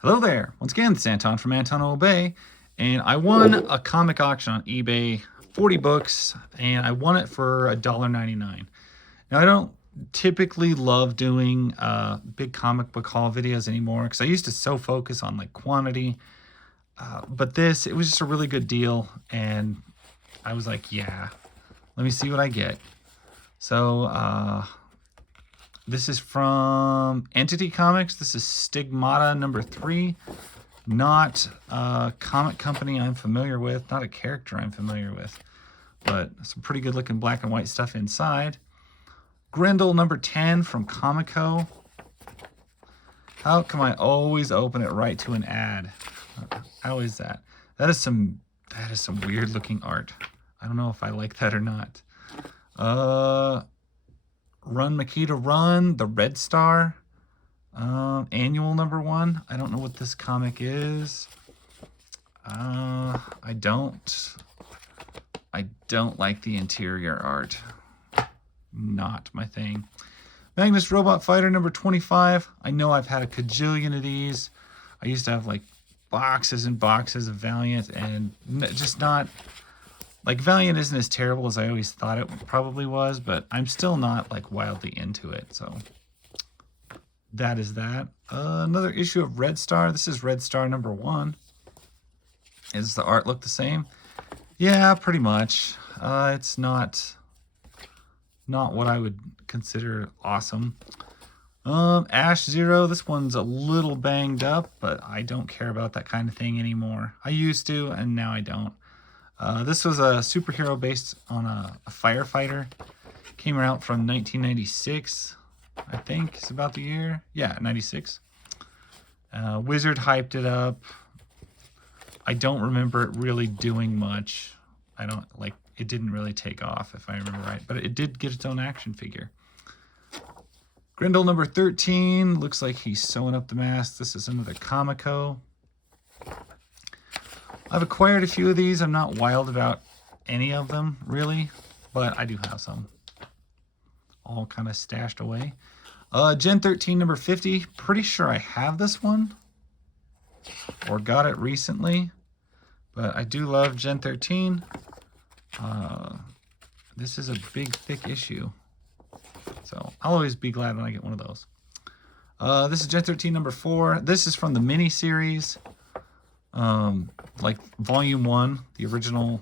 Hello there. Once again, it's Anton from Anton Obey, and I won a comic auction on eBay, 40 books, and I won it for $1.99. Now, I don't typically love doing big comic book haul videos anymore because I used to so focus on like quantity, but it was just a really good deal, and I was like, yeah, let me see what I get. So, this is from Entity Comics. This is Stigmata number 3. Not a comic company I'm familiar with, not a character I'm familiar with, but some pretty good looking black and white stuff inside. Grendel number 10 from Comico. How come I always open it right to an ad? How is that? That is some weird looking art. I don't know if I like that or not. Run Makita Run, the Red Star. Annual number 1. I don't know what this comic is. I don't like the interior art. Not my thing. Magnus Robot Fighter number 25. I know I've had a cajillion of these. I used to have like boxes and boxes of Valiant, and just not like Valiant isn't as terrible as I always thought it probably was, but I'm still not like wildly into it. So that is that. Another issue of Red Star. This is Red Star number 1. Does the art look the same? Yeah, pretty much. It's not what I would consider awesome. Ash Zero. This one's a little banged up, but I don't care about that kind of thing anymore. I used to, and now I don't. This was a superhero based on a firefighter. Came out from 1996, I think is about the year. Yeah, 96. Wizard hyped it up. I don't remember it really doing much. It didn't really take off, if I remember right, but it did get its own action figure. Grendel number 13, looks like he's sewing up the mask. This is another Comico. I've acquired a few of these. I'm not wild about any of them, really, but I do have some. All kind of stashed away. Gen 13 number 50, pretty sure I have this one, or got it recently, but I do love Gen 13. This is a big, thick issue, so I'll always be glad when I get one of those. This is Gen 13 number 4. This is from the mini series, like volume 1, the original.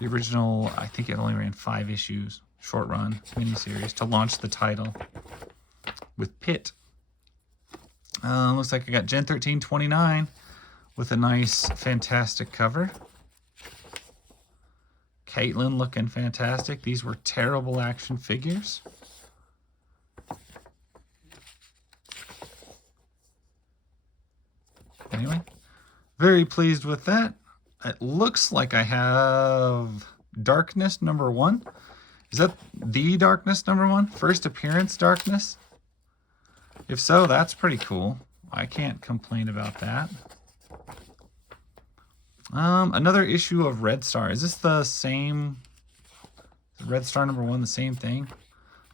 I think it only ran 5 issues, short run mini series to launch the title with Pitt. Looks like I got Gen 13 29 with a nice, fantastic cover. Caitlin looking fantastic. These were terrible action figures. Anyway, very pleased with that. It looks like I have Darkness number 1. Is that the Darkness number 1? First appearance Darkness? If so, that's pretty cool. I can't complain about that. Another issue of Red Star. Is this the same? Red Star number 1 the same thing?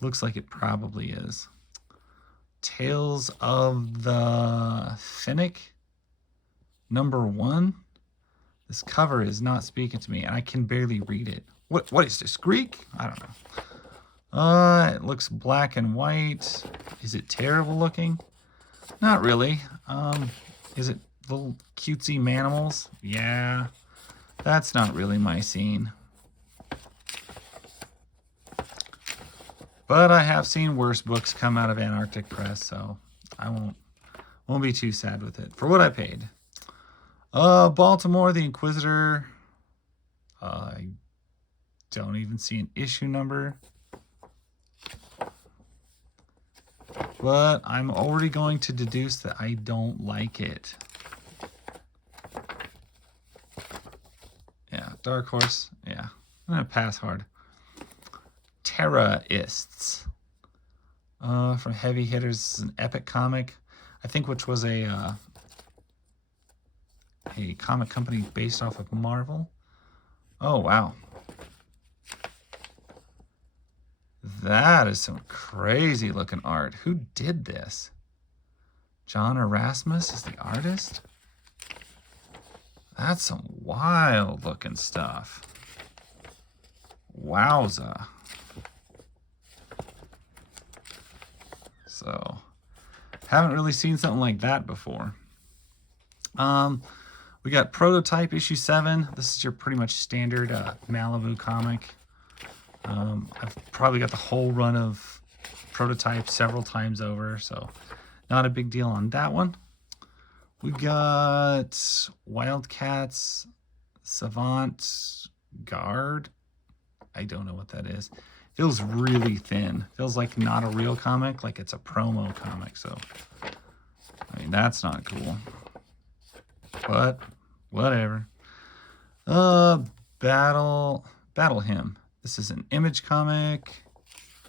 Looks like it probably is. Tales of the Finnick number 1. This cover is not speaking to me, and I can barely read it. What is this, Greek? I don't know. It looks black and white. Is it terrible looking? Not really. Is it little cutesy manimals? Yeah, that's not really my scene. But I have seen worse books come out of Antarctic Press, so I won't be too sad with it for what I paid. Baltimore the Inquisitor. I don't even see an issue number. But I'm already going to deduce that I don't like it. Yeah, Dark Horse. Yeah, I'm going to pass hard. Terrorists. From Heavy Hitters. This is an epic comic, I think, which was a comic company based off of Marvel. Oh, wow. That is some crazy looking art. Who did this? John Erasmus is the artist. That's some wild looking stuff. Wowza. So, haven't really seen something like that before. We got Prototype issue 7. This is your pretty much standard Malibu comic. I've probably got the whole run of Prototype several times over, so not a big deal on that one. We got Wildcats Savant Guard. I don't know what that is. Feels really thin. Feels like not a real comic, like it's a promo comic. So, I mean, that's not cool. But whatever. Battle Hymn. This is an Image comic.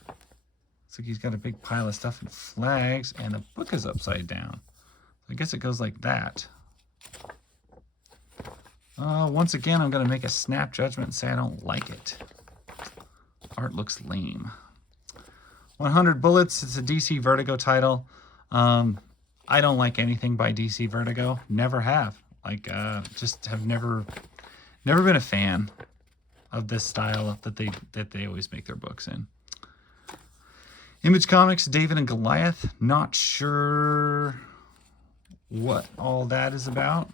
Looks like he's got a big pile of stuff and flags, and the book is upside down. I guess it goes like that. Once again, I'm going to make a snap judgment and say I don't like it. Art looks lame. 100 Bullets. It's a DC Vertigo title. I don't like anything by DC Vertigo. Never have. Like, just have never been a fan of this style that they always make their books in. Image Comics, David and Goliath. Not sure what all that is about.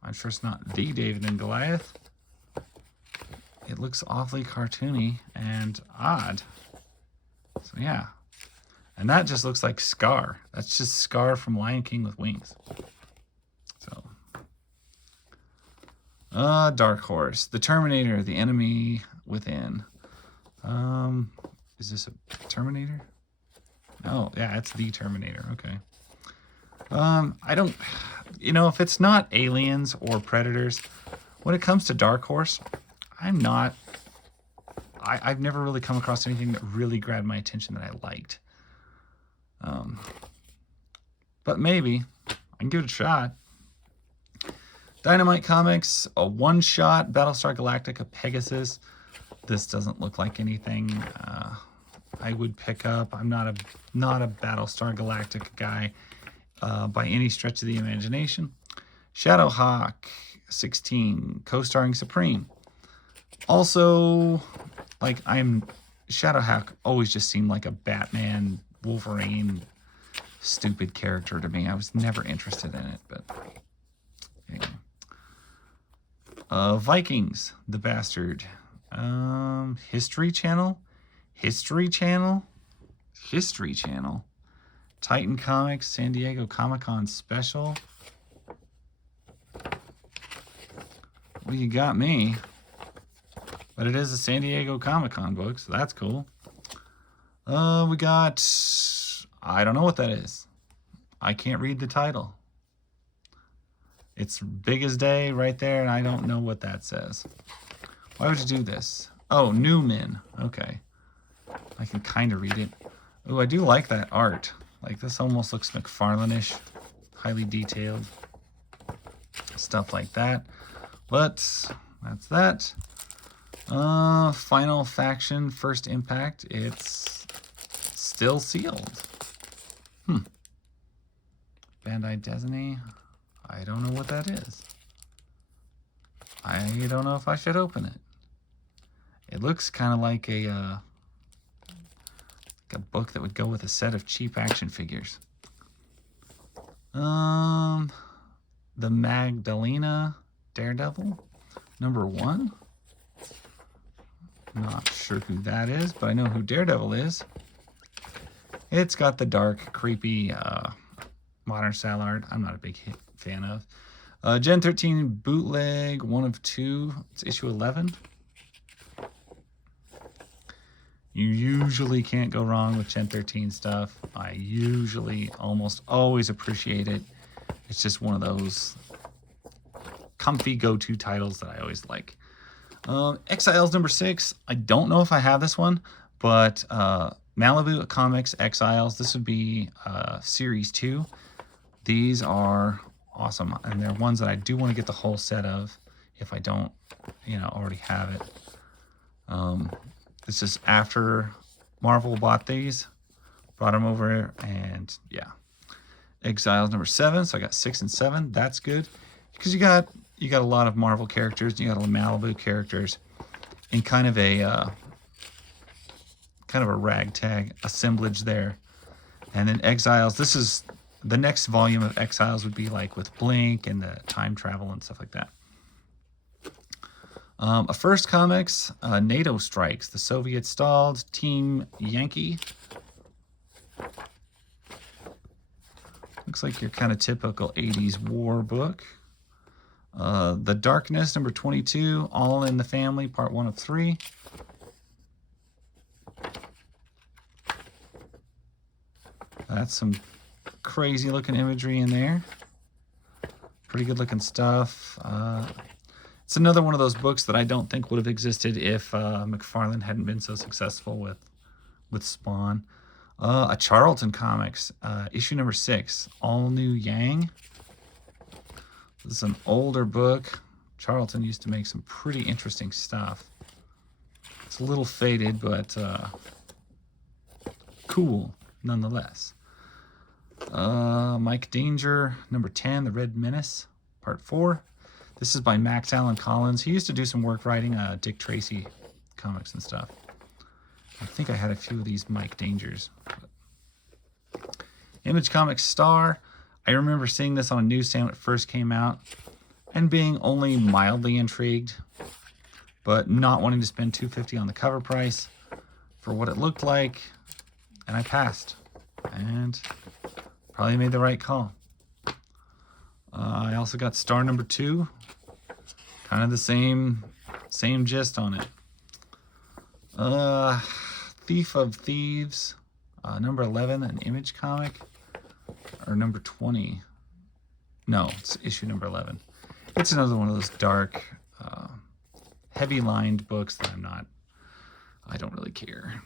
I'm sure it's not the David and Goliath. It looks awfully cartoony and odd. So yeah. And that just looks like Scar. That's just Scar from Lion King with wings. So. Dark Horse. The Terminator, the Enemy Within. Is this a Terminator? Oh, yeah, it's the Terminator. Okay. I don't, if it's not aliens or predators, when it comes to Dark Horse, I've never really come across anything that really grabbed my attention that I liked. But maybe I can give it a shot. Dynamite Comics, a one-shot Battlestar Galactica Pegasus. This doesn't look like anything I would pick up. I'm not a Battlestar Galactica guy by any stretch of the imagination. Shadowhawk 16, co-starring Supreme. Also, like, Shadowhawk always just seemed like a Batman, Wolverine, stupid character to me. I was never interested in it, but anyway. Vikings, the Bastard. History Channel. Titan Comics, San Diego Comic-Con special. Well, you got me. But it is a San Diego Comic-Con book, so that's cool. We got... I don't know what that is. I can't read the title. It's big as day right there, and I don't know what that says. Why would you do this? Oh, Newman. Okay. I can kind of read it. Oh, I do like that art. Like, this almost looks McFarlane-ish. Highly detailed. Stuff like that. But, that's that. Final Faction, First Impact. It's still sealed. Bandai Disney. I don't know what that is. I don't know if I should open it. It looks kind of like a book that would go with a set of cheap action figures. The Magdalena Daredevil, #1. Not sure who that is, but I know who Daredevil is. It's got the dark, creepy, modern style art I'm not a big fan of. Gen 13 bootleg, 1 of 2. It's issue 11. You usually can't go wrong with Gen 13 stuff. I usually almost always appreciate it. It's just one of those comfy go-to titles that I always like. Exiles #6. I don't know if I have this one, but Malibu Comics Exiles. This would be Series 2. These are awesome, and they're ones that I do want to get the whole set of if I don't, already have it. This is after Marvel bought these, brought them over, and yeah. Exiles number 7, so I got 6 and 7. That's good because you got a lot of Marvel characters, you got a lot of Malibu characters, and kind of a ragtag assemblage there. And then Exiles, this is the next volume of Exiles would be like with Blink and the time travel and stuff like that. A First Comics, NATO Strikes, the Soviets stalled, Team Yankee. Looks like your kind of typical 80s war book. The Darkness, number 22, All in the Family, part 1 of 3. That's some crazy looking imagery in there. Pretty good looking stuff. It's another one of those books that I don't think would have existed if McFarlane hadn't been so successful with Spawn. A Charlton Comics, issue number 6, All New Yang. This is an older book. Charlton used to make some pretty interesting stuff. It's a little faded, but cool nonetheless. Mike Danger, number 10, The Red Menace, part 4. This is by Max Allan Collins. He used to do some work writing Dick Tracy comics and stuff. I think I had a few of these Mike Dangers. Image Comics Star. I remember seeing this on a newsstand when it first came out and being only mildly intrigued, but not wanting to spend $2.50 on the cover price for what it looked like, and I passed. And probably made the right call. I also got Star number 2. Kind of the same gist on it. Thief of Thieves, number 11, an Image comic, or number 20. No, it's issue number 11. It's another one of those dark, heavy-lined books that I don't really care.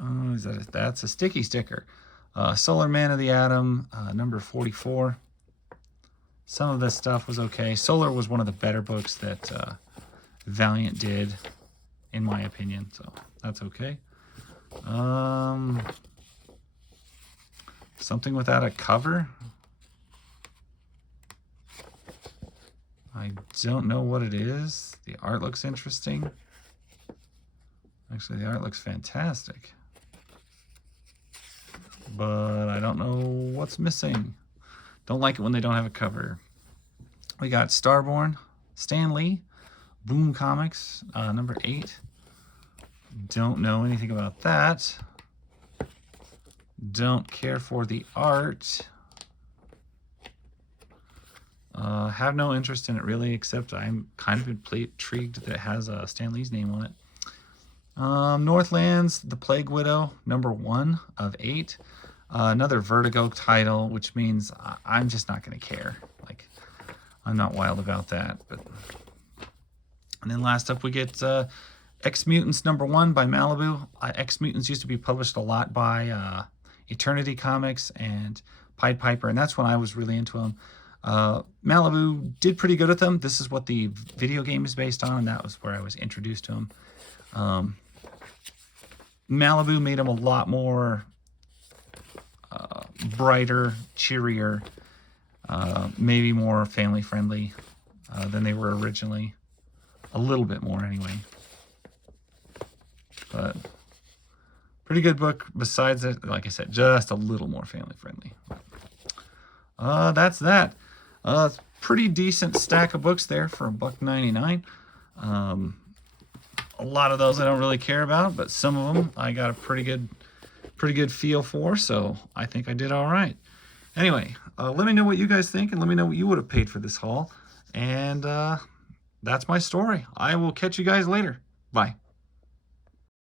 That's a sticky sticker. Solar Man of the Atom, number 44. Some of this stuff was okay. Solar was one of the better books that Valiant did, in my opinion, so that's okay. Something without a cover. I don't know what it is. The art looks interesting. Actually, the art looks fantastic. But I don't know what's missing. Don't like it when they don't have a cover. We got Starborn, Stan Lee, Boom Comics, number 8. Don't know anything about that. Don't care for the art. Have no interest in it really, except I'm kind of intrigued that it has Stan Lee's name on it. Northlands, The Plague Widow, number 1 of 8. Another Vertigo title, which means I'm just not going to care. Like, I'm not wild about that. And then last up we get X-Mutants number 1 by Malibu. X-Mutants used to be published a lot by Eternity Comics and Pied Piper, and that's when I was really into them. Malibu did pretty good with them. This is what the video game is based on, and that was where I was introduced to them. Malibu made them a lot more brighter, cheerier, maybe more family-friendly than they were originally. A little bit more, anyway. But pretty good book. Besides it, like I said, just a little more family-friendly. That's that. Pretty decent stack of books there for $1.99. A lot of those I don't really care about, but some of them I got a pretty good feel for, so I think I did all right. Anyway, let me know what you guys think, and let me know what you would have paid for this haul. And that's my story. I will catch you guys later. Bye.